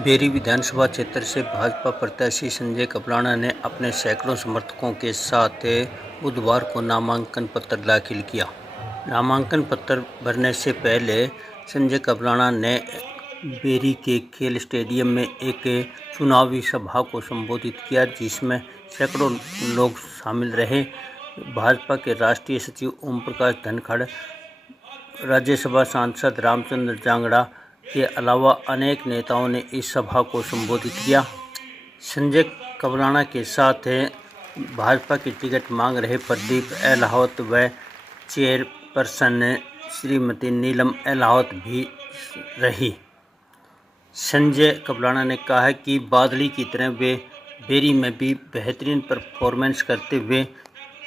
Berry विधानसभा क्षेत्र से भाजपा प्रत्याशी संजय कपलाना ने अपने सैकड़ों समर्थकों के साथ बुधवार को नामांकन पत्र दाखिल किया। नामांकन पत्र भरने से पहले संजय कपलाना ने बेरी के खेल स्टेडियम में एक चुनावी सभा को संबोधित किया, जिसमें सैकड़ों लोग शामिल रहे। भाजपा के राष्ट्रीय सचिव ओम प्रकाश धनखड़, राज्यसभा सांसद रामचंद्र जांगड़ा के अलावा अनेक नेताओं ने इस सभा को संबोधित किया। संजय कपलाना के साथ भाजपा की टिकट मांग रहे प्रदीप अहलावत व चेयरपर्सन श्रीमती नीलम अहलावत भी रही। संजय कपलाना ने कहा कि बादली की तरह वे बेरी में भी बेहतरीन परफॉर्मेंस करते हुए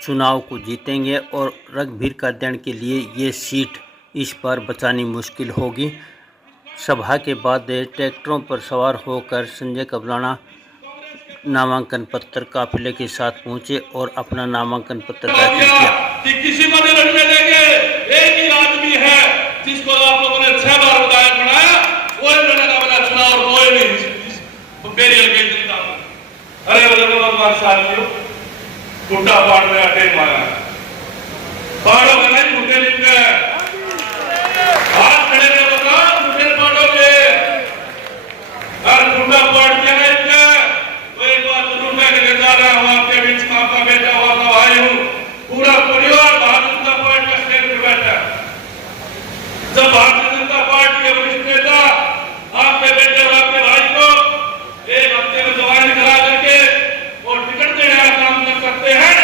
चुनाव को जीतेंगे और रघुवीर कल्याण के लिए ये सीट इस बार बचानी मुश्किल होगी। सभा के बाद ट्रैक्टरों पर सवार होकर संजय कपलाना नामांकन पत्र काफिले के साथ पहुंचे और अपना नामांकन पत्र दाखिल किया। किसी को नहीं लड़ने देंगे। एक ही आदमी है जिसको आप लोगों ने 6 बार विधायक बनाया, कोई लड़ने वाला चुनाव और कोई नहीं। बेरियल के जनता अरे भगवान साथियों, गुड्डा पाड़ में अटे माया पाड़ो में नहीं मुझे लिख गए हाथ खड़े में बता मुझे पाड़ोगे और गुड्डा पाड़ के नहीं गए। तो एक बात जरूर मैं कहने जा रहा हूँ, आपके बीच में आपका बेटा हुआ का भाई हूँ, पूरा परिवार भारतीय जनता पार्टी का स्टेज पर बैठा है। जब भारतीय जनता पार्टी के वरिष्ठ नेता आपके बेटे और आपके भाई को एक हफ्ते में दवाई करा करके और टिकट देने का काम कर सकते हैं,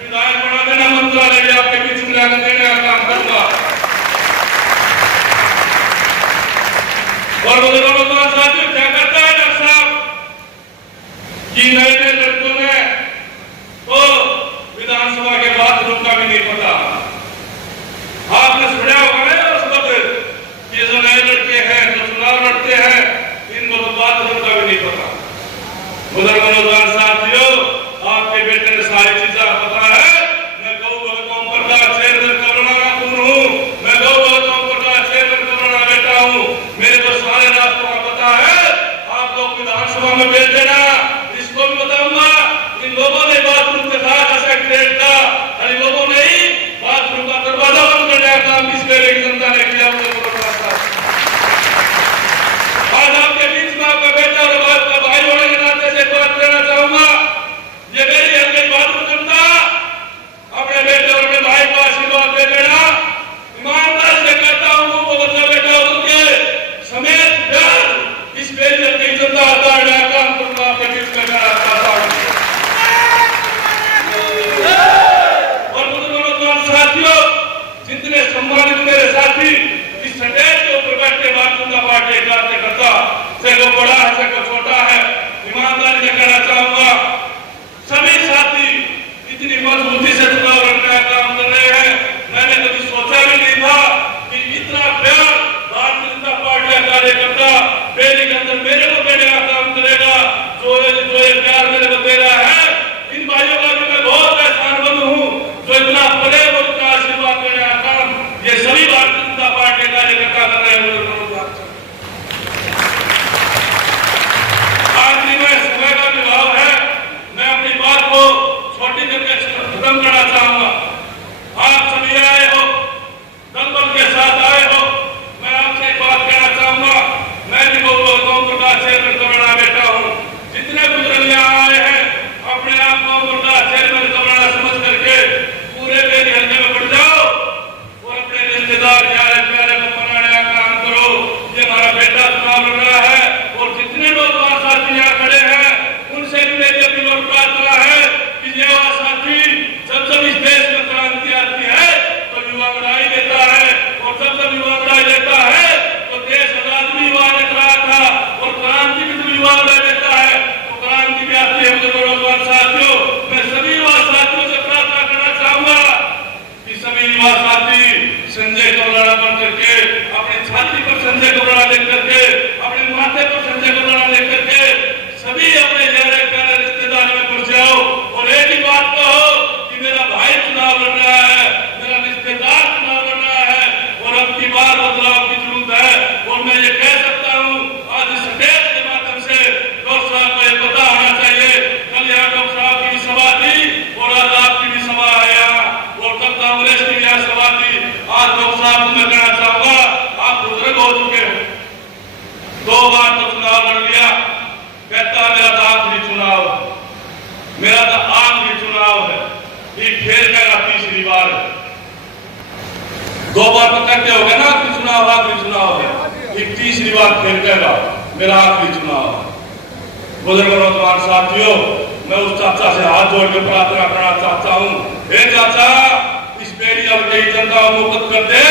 विधायक बना देना, मंत्रालय भी आपके बीच में लाकर देने का काम करूंगा। और बुजुर्गों साथियों, क्या करता है डॉक्टर साहब कि नए नए लड़कों ने तो विधानसभा के बाथरूम का भी नहीं पता। आपने सुना होगा ना उस वक्त ये जो नए लड़के हैं जो चुनाव लड़ते हैं, इनको तो बाथरूम का भी नहीं पता। बुजुर्गों साथियों, आपके बेटे ने सारी चीजें पता है। मैं गौ भगतों प्रकाश चेयरमैन कपलाना हूँ, मैं गौ भगतों प्रकाश चेयरमैन कपलाना बेटा हूँ, मेरे को सारे रास्तों का पता है। आप लोग विधानसभा में भेज देना, इसको भी बताऊंगा। इन लोगों ने बाथरूम के साथ ऐसा क्रिएट का, इन लोगों ने ही बाथरूम का दरवाजा बंद करने का काम इस बेरे की जनता ने किया। आज आपके बीच में आपका बेटा और आपका भाई होने के नाते से बात करना चाहूंगा। ये मेरी हल्के बाथरूम जनता अपने बेटे और अपने भाई को आशीर्वाद दे देना। ईमानदार से कहता हूँ, वो बच्चा बेटा उनके समेत इस बेरी हल्के जनता हटाने का काम करूंगा, आपके बीच में चाहता हूँ। और बुजुर्गों साथियों, जितने सम्मानित मेरे साथी इस स्टेज के ऊपर बैठे भारतीय जनता पार्टी के कार्यकर्ता, से वो बड़ा है से वो छोटा है, ईमानदारी से कहना चाहूंगा, सभी साथी इतनी मजबूती से चुनाव लड़ने का काम कर रहे हैं। मैंने कभी सोचा भी नहीं था कि इतना प्यार भारतीय जनता पार्टी का कार्यकर्ता बेरी के अंदर मेरे को देने का काम करेगा। जो ये प्यार मेरे को दे रहा है, इन भाइयों का भी मैं बहुत एहसानमंद हूँ। जो इतना प्रेम और इतना आशीर्वाद देने का काम ये सभी भारतीय जनता पार्टी के कार्यकर्ता कर रहे हैं। आखिरी में समय का विभाव है, मैं अपनी बात को छोटी करके खत्म करना चाहूंगा। आप सभी आए हो, दलबल के साथ आए हो, मैं आपसे एक बात कहना चाहूंगा। मैं भी गौ प्रकाश चेयरमैन कपलाना बेटा हूँ। जितने बुजुर्ग यहाँ आए हैं, अपने आप गौ प्रकाश चेयरमैन कपलाना समझ करके पूरे बेरी हल्के में बढ़ जाओ और अपने रिश्तेदार प्यारे प्यारे को बनाने का काम करो। ये हमारा बेटा चुनाव लड़ रहा है और जितने लोग वहां साथी यहाँ खड़े हैं, उनसे भी मेरी अपनी और प्रार्थना है कि ये वहां साथी जब इस देश में क्रांति आती है तो युवा लड़ाई लेता है, और जब युवा लड़ाई लेता है तो देश आजाद भी युवा ने करा था, और क्रांति भी जब युवा लड़ाई लेता है तो क्रांति भी आती है। मुझे साथियों, मैं सभी युवा साथियों से प्रार्थना करना चाहूंगा कि सभी युवा साथी संजय कपलाना बन करके, अपनी छाती पर संजय कपलाना लिख करके, अपने माथे पर संजय कपलाना लिख करके सभी अपने प्यारे प्यारे रिश्तेदार में घुस जाओ और एक ही बात कहो कि मेरा भाई चुनाव लड़ रहा है, मेरा रिश्तेदार चुनाव लड़ रहा है और अब की बार बदलाव की जरूरत है। और मैं ये कह सकता हूँ आज इस स्टेज के माध्यम बार तो चुनाव लड़ लिया, कहता मेरा तो आखिरी चुनाव, मेरा तो आखिरी चुनाव है, ये फिर मेरा तीसरी बार है। 2 बार तो कहते हो गए ना आखिरी चुनाव है, ये तीसरी बार फिर कहेगा मेरा आखिरी चुनाव है। बुजुर्ग नौजवान साथियों, मैं उस चाचा से हाथ जोड़ के प्रार्थना करना चाहता हूँ, हे चाचा, इस बेरी अब कई जनता को मुक्त कर दे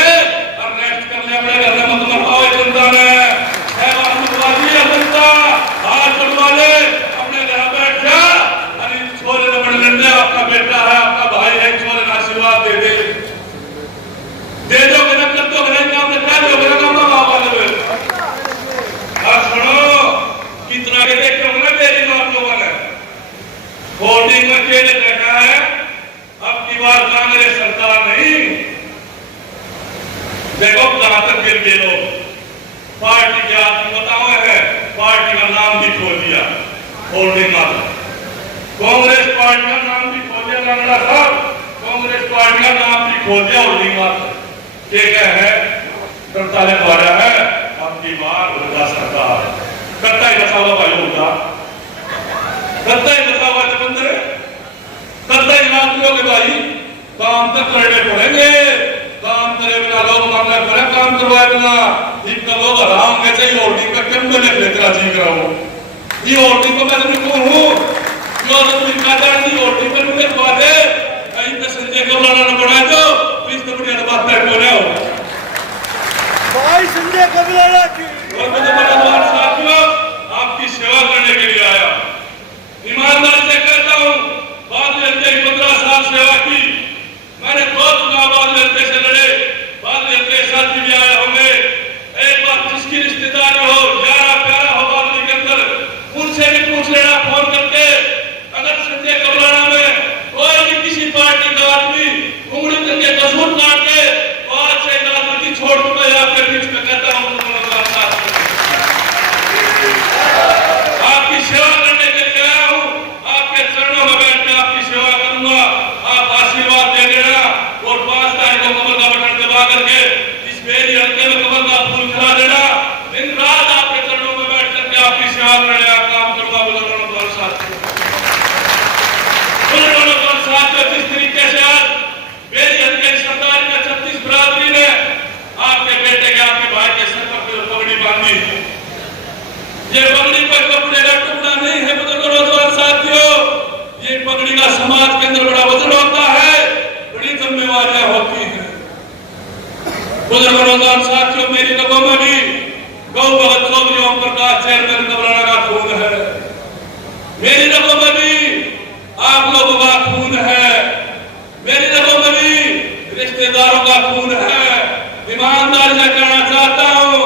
और नेक्स्ट कर ले, अपने घर में मत मरवाओ जनता ने, जनता हाथ जोड़वा ले, अपने घर बैठ जा, अरे छोरे ने बड़ लड़ने, अपना बेटा है, अपना भाई है, छोरे ने आशीर्वाद दे दे दो कि न कर दो, नहीं काम क्या दो मेरा काम ना वाले और सुनो कितना के देखे होंगे ना मेरी में आप लोगों ने होर्डिंग में केले देखा है, अब की बार कांग्रेस सरकार नहीं, देखो कहां तक गिर गए लोग, पार्टी के आपको बताओ है, पार्टी का नाम भी खो दिया होर्डिंग में, कांग्रेस पार्टी का नाम भी खो दिया, लंगड़ा साहब कांग्रेस पार्टी का नाम भी खो दिया होर्डिंग में, ठीक है करता है द्वारा है, अब की बार होगा सरकार करता ही बचावा भाई होगा, करता ही बचावा बंदर, करता ही रात लोग भाई काम तक करने पड़ेंगे, काम करे बिना लोग मांगने पड़े, काम करवाए बिना इनका लोग आराम में चाहिए, होल्डिंग का क्यों बने लेकर जी कर रहा हूँ, ये होल्डिंग को मैं तुम्हें कौन हूँ जो तुम इनका जानती होल्डिंग पर मुझे बात है, इनका संजय कबलाना ने बनाया तो इस तो बढ़िया बात है कौन है भाई संजय कबलाना की, और मुझे नौजवान साथियों आपकी सेवा करने के लिए आया, ईमानदारी से कहता हूँ, बादल हत्या 15 साल सेवा की, मैंने 2 चुनाव बादल हत्या से लड़े, बादल हत्या साथी भी आए होंगे, एक बार जिसकी रिश्तेदारी हो, यारा प्यारा हो बादल के अंदर, उनसे भी पूछ लेना फोन करके, अगर संजय कबलाना में कोई भी किसी पार्टी का आदमी उंगली करके कसूर काट के, तो आज से राजनीति छोड़ के मैं आपके बीच में कहता हूँ, आपकी सेवा करने के लिए आया हूँ, आपके चरणों में बैठ के आपकी सेवा करूंगा, आप आशीर्वाद दे देना और 5 तारीख को कमल का बटन दबा करके इस मेरी हल्के में कमल का फूल खिला देना, दिन रात आपके चरणों में बैठ करके आपकी सेवा करने का काम करूंगा। बुजुर्गों साथियों, जिस तरीके से आज मेरी हल्के सरदार के 36 बरादरी ने आपके बेटे के आपके भाई के सर पर पगड़ी बांधी, ये पगड़ी पर कपड़े का टुकड़ा नहीं है बुजुर्गों साथियों, ये पगड़ी का समाज के अंदर बड़ा वजन होता है, बड़ी जिम्मेवारियां होती हैं। बुजुर्गों साथियों, मेरी नगों में भी गौ भगत चौधरी ओम प्रकाश चेयरमैन कबलाना का खून है, मेरी नगों में भी आप लोगों का खून है, मेरी नगों में भी रिश्तेदारों का खून है। ईमानदारी से कहना चाहता हूँ,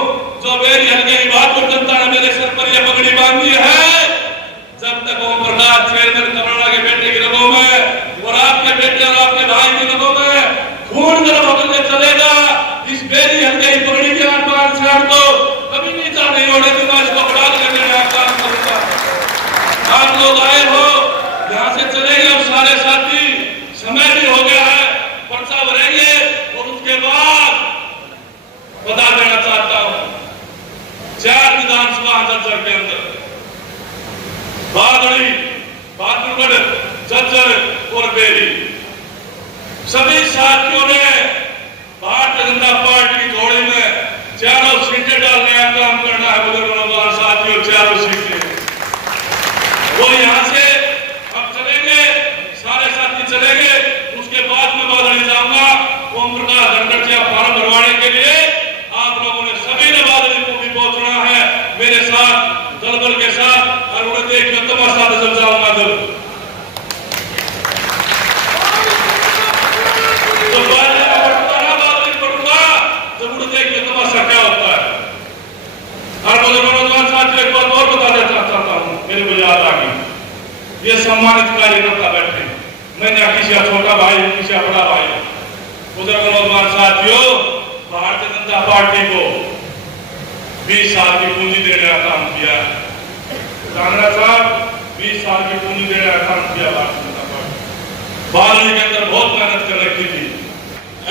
जो मेरी हल्के की बात को जनता ने मेरे सर पर यह पगड़ी बांधी है, जब तक ओम प्रकाश चेयरमैन कबलाना के बेटे की रगों में और आपके बेटे और आपके भाई की रगों में खून गर्म होकर चलेगा, इस मेरी हल्के की पगड़ी के आसमान से को कभी नीचा नहीं होने दूंगा, इसको बढ़ा करने का काम करूंगा। आप लोग आए हो, यहाँ से चलेंगे और सारे साथी, समय भी हो गया है, पर्चा भरेंगे और उसके बाद बता देना चाहता हूँ, 4 विधानसभा जज्जर के अंदर बादड़ी, बादुरगढ़, जज्जर और बेरी, सभी साथियों ने भारतीय जनता पार्टी की झोली में 4 सीटें डालने का काम करना है। बुजुर्गों साथियों, 4 सीटें वो यहाँ से अब चलेंगे, सारे साथी चलेंगे, उसके बाद में बादल जाऊंगा ओम प्रकाश धनखड़ से फॉर्म भरवाने के लिए। आप लोगों ने सभी ने बादल को भी पहुंचना है मेरे साथ, दलबल के साथ, और उन्हें देख के तमाशा चल जाऊंगा जब तो बादल पढ़ूंगा जब उन्हें देख के तमाशा क्या होता है। और बुजुर्गों साथियों, एक बात और बता देना चाहता हूँ, मेरे को याद आ गई, ये सम्मानित कार्यकर्ता बैठे, मैंने किसी छोटा भाई, किसी बड़ा भाई, बुजुर्गों साथियों, भारतीय जनता पार्टी को 20 साल की पूंजी देने का काम किया, कांग्रेस साहब 20 साल की पूंजी देने का काम किया भारतीय जनता पार्टी, बादल के अंदर बहुत मेहनत कर रखी थी।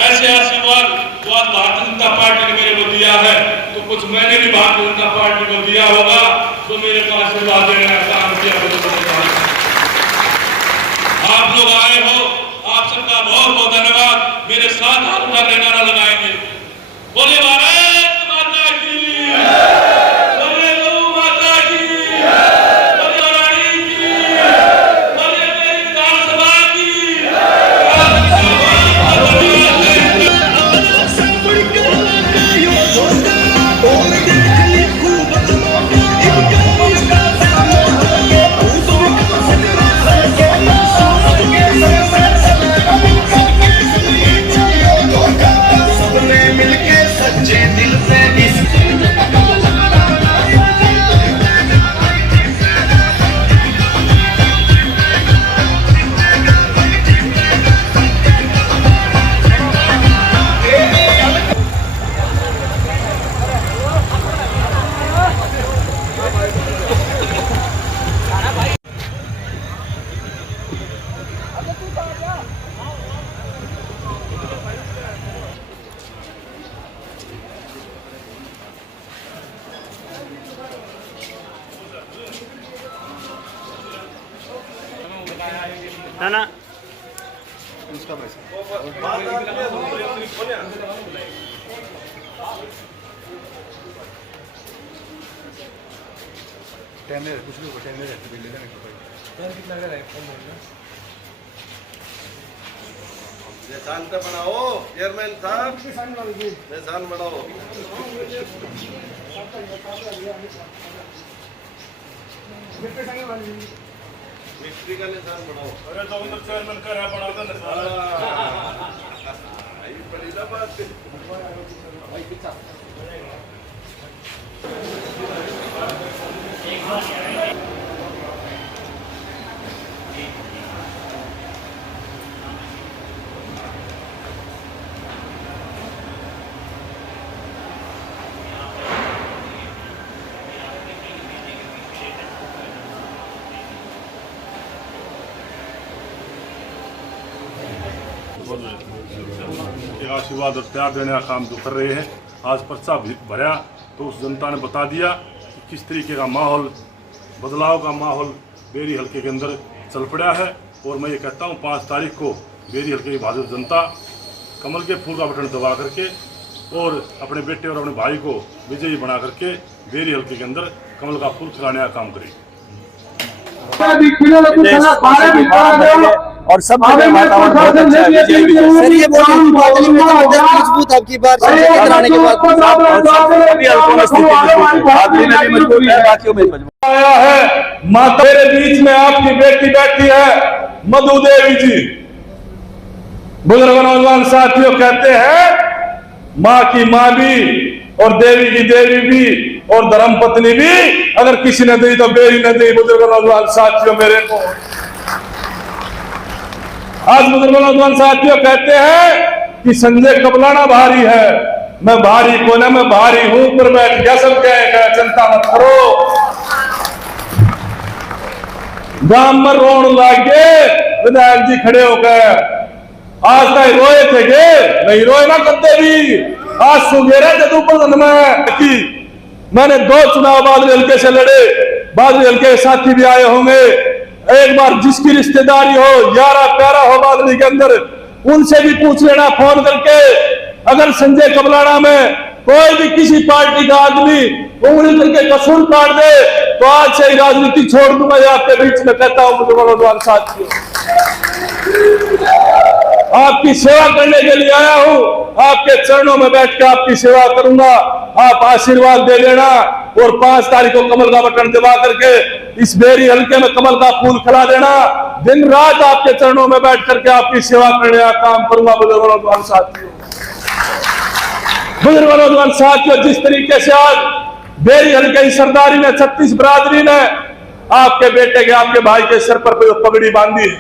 ऐसे आशीर्वाद जो आज भारतीय जनता पार्टी ने मेरे को दिया है, तो कुछ मैंने भी भारतीय जनता पार्टी को दिया होगा, तो मेरे को आशीर्वाद देने का काम किया। आप लोग आए हो, आप सबका बहुत बहुत धन्यवाद। मेरे साथ हाथ उठाकर नारा लगाएंगे, बोले भारत माता की, बोले गौ माता की, बोले रानी की, बोले मेरी विधानसभा की। ना ना निशान पे बनाओ चेयरमैन साहब, निशान बनाओ। मिस्त्री का निशान बनाओ। अरे तो उधर चेयरमैन का है, बना दो निशान। आई बड़ी ना बात। आशीर्वाद और प्यार देने का काम जो कर रहे हैं, आज पर्चा भरा तो उस जनता ने बता दिया कि किस तरीके का माहौल, बदलाव का माहौल बेरी हल्के के अंदर चल पड़ा है। और मैं ये कहता हूँ 5 तारीख को बेरी हल्के की भाजपा जनता कमल के फूल का बटन दबा करके और अपने बेटे और अपने भाई को विजयी बना करके बेरी हल्के के अंदर कमल का फूल खिलाने का काम करेगी। और सब जगह वातावरण बहुत अच्छा है। सर ये बोलिए मजबूत आपकी बार कराने के बाद अभी अल्पना स्थिति मजबूत है, बाकियों में मजबूत आया है। माता मेरे बीच में आपकी बेटी बैठी है, मधु देवी जी। बुजुर्ग नौजवान साथियों कहते हैं माँ की माँ भी और देवी की देवी भी और धर्म पत्नी भी, अगर किसी ने दी तो बेरी ने दी। बुजुर्ग नौजवान साथियों मेरे को आज बुजुर्ग नौजवान साथियों कहते हैं कि संजय कबलाना भारी है। मैं भारी को ना, मैं भारी हूं पर बैठ गया सब कहेगा, चिंता मत करो। गांव में रोन लागे विधायक जी खड़े हो गए, आज तक रोए थे गे, नहीं रोए ना करते भी। आज सुबेरा जदूपन में की मैंने 2 चुनाव बादली हल्के से लड़े, बादली हल्के के साथी भी आए होंगे। एक बार जिसकी रिश्तेदारी हो, यारा प्यारा हो बादली के अंदर, उनसे भी पूछ लेना फोन करके। अगर संजय कबलाना में कोई भी किसी पार्टी का आदमी उंगली करके कसूर काट दे तो आज से ही राजनीति छोड़ दूंगा। आपके बीच में कहता हूं मुझे साथियों, आपकी सेवा करने के लिए आया हूं। आपके चरणों में बैठ के आपकी सेवा करूंगा। आप आशीर्वाद दे देना और 5 तारीख को कमल का बटन दबा करके इस बेरी हल्के में कमल का फूल खिला देना। दिन रात आपके चरणों में बैठ करके आपकी सेवा करने का काम करूंगा। बुजुर्ग नौजवान साथियों, बुजुर्ग नौजवान साथियों, जिस तरीके से आज बेरी हल्के की सरदारी ने, 36 बरादरी ने आपके बेटे के, आपके भाई के सर पर पगड़ी बांधी है।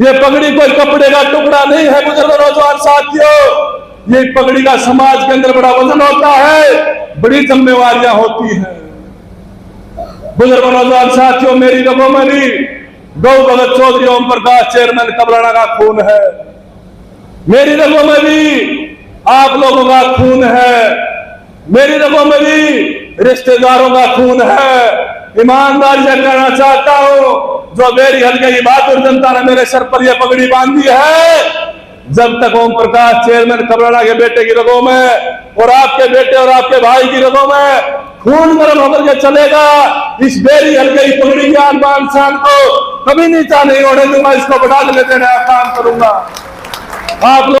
ये पगड़ी कोई कपड़े का टुकड़ा नहीं है बुजुर्ग नौजवान साथियों, ये पगड़ी का समाज के अंदर बड़ा वजन होता है, बड़ी जिम्मेवारियां होती हैं। बुजुर्ग नौजवान साथियों, मेरी रगों में भी गौ भगत चौधरी ओम प्रकाश चेयरमैन कबलाना का खून है। मेरी रगों में भी आप लोगों का खून है। मेरी रगों में भी रिश्तेदारों का खून है। ईमानदारी से कहना चाहता हूं, जो मेरी हल्के की बहादुर जनता ने मेरे सर पर यह पगड़ी बांधी है, जब तक ओम प्रकाश चेयरमैन कबलाना के बेटे की रगों में और आपके बेटे और आपके भाई की रगों में खून गर्म होकर के चलेगा, इस बेरी हल्के की पगड़ी के आन शान को कभी नीचा नहीं होने दूंगा। इसको बढ़ा देने का काम करूंगा। आप लोग